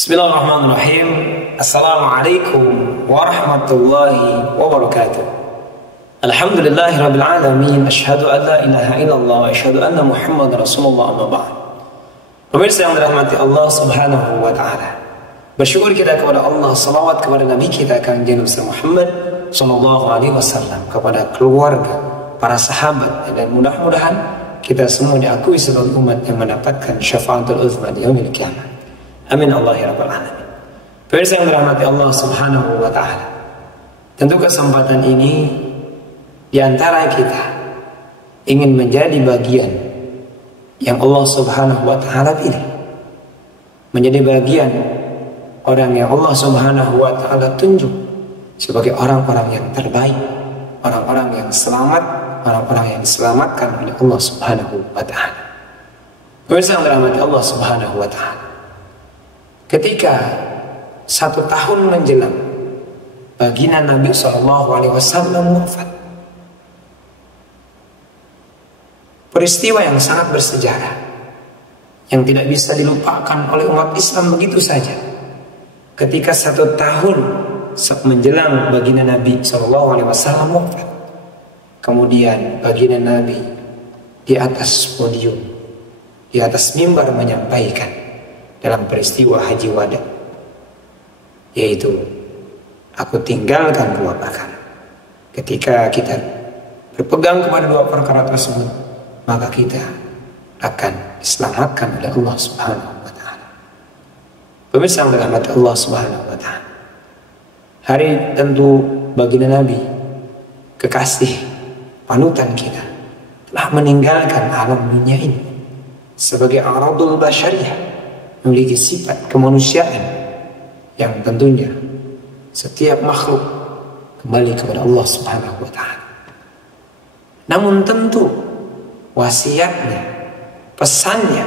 Bismillahirrahmanirrahim. Assalamualaikum warahmatullahi wabarakatuh. Alhamdulillahirabbil alamin. Asyhadu an la ilaha illallah wa asyhadu anna Muhammadar Rasulullah amma ba'd. Pemirsa yang dirahmati Allah Subhanahu wa taala. Bersyukur kita kepada Allah, salawat kepada Nabi kita Kanjeng Muhammad sallallahu alaihi wasallam, kepada keluarga, para sahabat, dan mudah-mudahan kita semua diakui sebagai umat yang mendapatkan syafaatul uzma di yaumil qiyamah. Amin Allah ya rabbal alamin. Pemirsa yang dirahmati Allah Subhanahu wa taala. Tentu kesempatan ini di antara kita ingin menjadi bagian yang Allah Subhanahu wa taala pilih. Menjadi bagian orang yang Allah Subhanahu wa taala tunjuk sebagai orang-orang yang terbaik, orang-orang yang selamat, orang-orang yang diselamatkan oleh Allah Subhanahu wa taala. Pemirsa yang dirahmati Allah Subhanahu wa taala. Ketika 1 tahun menjelang baginda Nabi SAW wafat, peristiwa yang sangat bersejarah yang tidak bisa dilupakan oleh umat Islam begitu saja. Ketika 1 tahun menjelang baginda Nabi SAW wafat, kemudian baginda Nabi di atas podium, di atas mimbar menyampaikan dalam peristiwa haji wada, yaitu aku tinggalkan 2 perkara. Ketika kita berpegang kepada 2 perkara tersebut, maka kita akan diselamatkan oleh Allah Subhanahu wa taala. Pemirsa yang dirahmati Allah Subhanahu wa taala, hari tentu baginda Nabi, kekasih panutan kita, telah meninggalkan alam dunia ini sebagai aradul basyariyah, memiliki sifat kemanusiaan yang tentunya setiap makhluk kembali kepada Allah Subhanahu wa taala. Namun tentu wasiatnya, pesannya,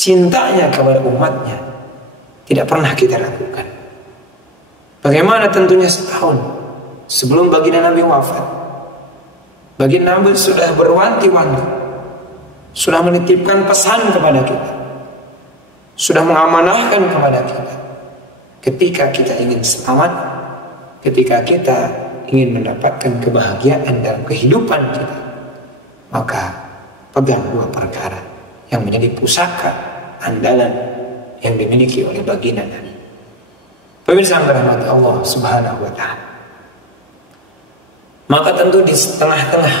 cintanya kepada umatnya tidak pernah kita lakukan. Bagaimana tentunya setahun sebelum baginda Nabi wafat, baginda Nabi sudah berwanti-wanti, sudah menitipkan pesan kepada kita, sudah mengamanahkan kepada kita. Ketika kita ingin selamat, ketika kita ingin mendapatkan kebahagiaan dalam kehidupan kita, maka pegang 2 perkara yang menjadi pusaka andalan yang dimiliki oleh baginda Nabi. Pemirsa yang dirahmati Allah Subhanahu wa taala, maka tentu di tengah-tengah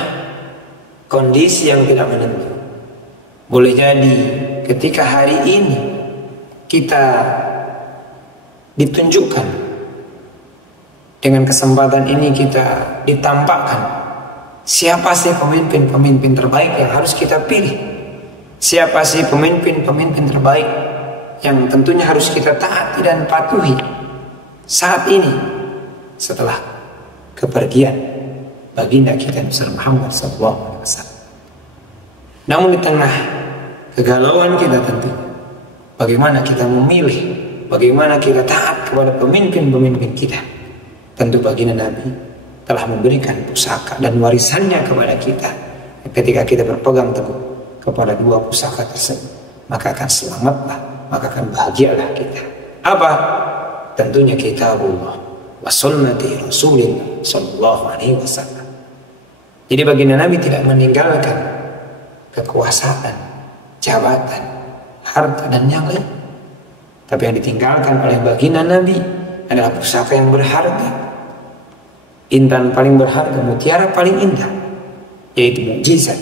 kondisi yang tidak menentu, boleh jadi ketika hari ini kita ditunjukkan, dengan kesempatan ini kita ditampakkan siapa sih pemimpin-pemimpin terbaik yang harus kita pilih, siapa sih pemimpin-pemimpin terbaik yang tentunya harus kita taati dan patuhi saat ini setelah kepergian baginda kita Nabi Muhammad SAW. Namun di tengah kegalauan kita tentu, bagaimana kita memilih, bagaimana kita taat kepada pemimpin-pemimpin kita. Tentu baginda Nabi telah memberikan pusaka dan warisannya kepada kita. Ketika kita berpegang teguh kepada 2 pusaka tersebut, maka akan selamatlah, maka akan bahagialah kita. Apa? Tentunya kitabullah wa sunnati Rasulillah sallallahu alaihi wasallam. Jadi baginda Nabi tidak meninggalkan kekuasaan, jabatan, harta dan yang lain, tapi yang ditinggalkan oleh baginda Nabi adalah pusaka yang berharga, intan paling berharga, mutiara paling indah, yaitu mukjizat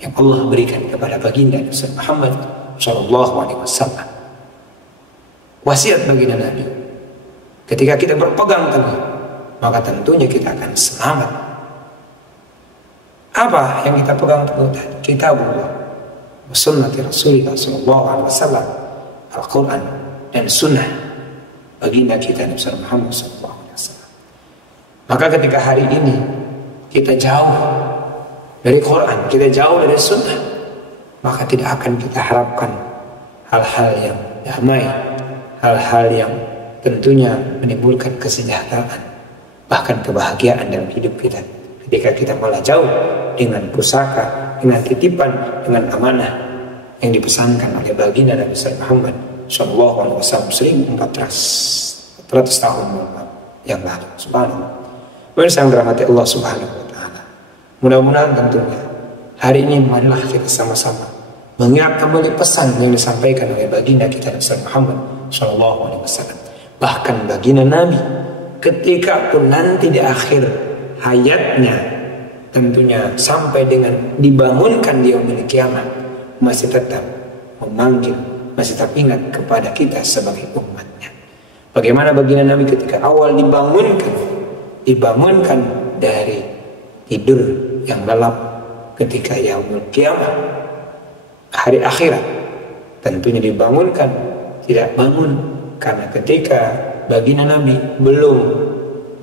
yang Allah berikan kepada baginda Nabi Muhammad SAW. Wasiat baginda Nabi, ketika kita berpegang teguh, maka tentunya kita akan selamat. Apa yang kita pegang teguh tadi? Kitabullah wa sunnati Rasulillah sallallahu alaihi wasallam, Al-Quran dan sunnah baginda kita Nabi Muhammad sallallahu alaihi wasallam. Maka ketika hari ini kita jauh dari Quran, kita jauh dari sunnah, maka tidak akan kita harapkan hal-hal yang damai, hal-hal yang tentunya menimbulkan kesejahteraan, bahkan kebahagiaan dalam hidup kita. Ketika kita malah jauh dengan pusaka, dengan titipan, dengan amanah yang dipesankan oleh baginda Nabi Muhammad Sallallahu Alaihi Wasallam 1400 tahun yang lalu. Subhanallah. Pemirsa yang dirahmati Allah Subhanahu Wa Taala. Mudah-mudahan tentunya hari ini marilah kita sama-sama mengingat kembali pesan yang disampaikan oleh baginda kita Nabi Muhammad Sallallahu Alaihi Wasallam. Bahkan baginda Nabi ketika pun nanti di akhir hayatnya, tentunya sampai dengan dibangunkan di yaumil kiamat, masih tetap memanggil, masih tetap ingat kepada kita sebagai umatnya. Bagaimana baginda Nabi ketika awal dibangunkan dari tidur yang lelap ketika yaumul kiamat, hari akhirat, tentunya dibangunkan, tidak bangun karena ketika baginda Nabi belum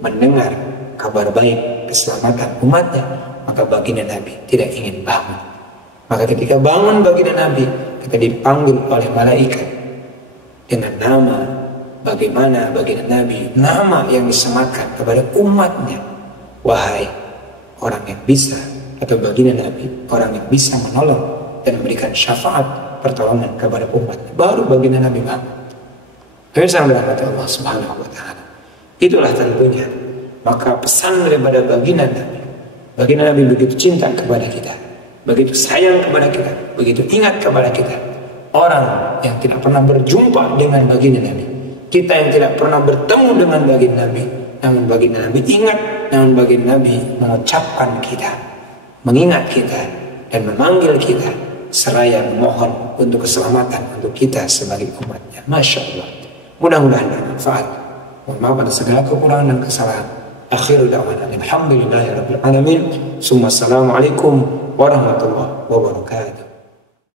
mendengar kabar baik keselamatan umatnya, maka baginda Nabi tidak ingin bangun. Maka ketika bangun baginda Nabi, kita dipanggil oleh malaikat dengan nama, bagaimana baginda Nabi, nama yang disematkan kepada umatnya. Wahai orang yang bisa, atau baginda Nabi, orang yang bisa menolong dan memberikan syafaat pertolongan kepada umatnya, baru baginda Nabi bangun. Pemirsa yang dirahmati Allah Subhanahu Wa Taala, itulah tentunya maka pesan daripada baginda Nabi. Baginda Nabi begitu cinta kepada kita, begitu sayang kepada kita, begitu ingat kepada kita. Orang yang tidak pernah berjumpa dengan baginda Nabi, kita yang tidak pernah bertemu dengan baginda Nabi, namun baginda Nabi ingat, namun baginda Nabi mengucapkan kita, mengingat kita, dan memanggil kita, seraya memohon untuk keselamatan untuk kita sebagai umatnya. Masya Allah. Mudah-mudahan bermanfaat. Mohon maaf atas segala kekurangan dan kesalahan. Akhiru da'wana alhamdulillahirabbil alamin. Assalamualaikum warahmatullahi wabarakatuh.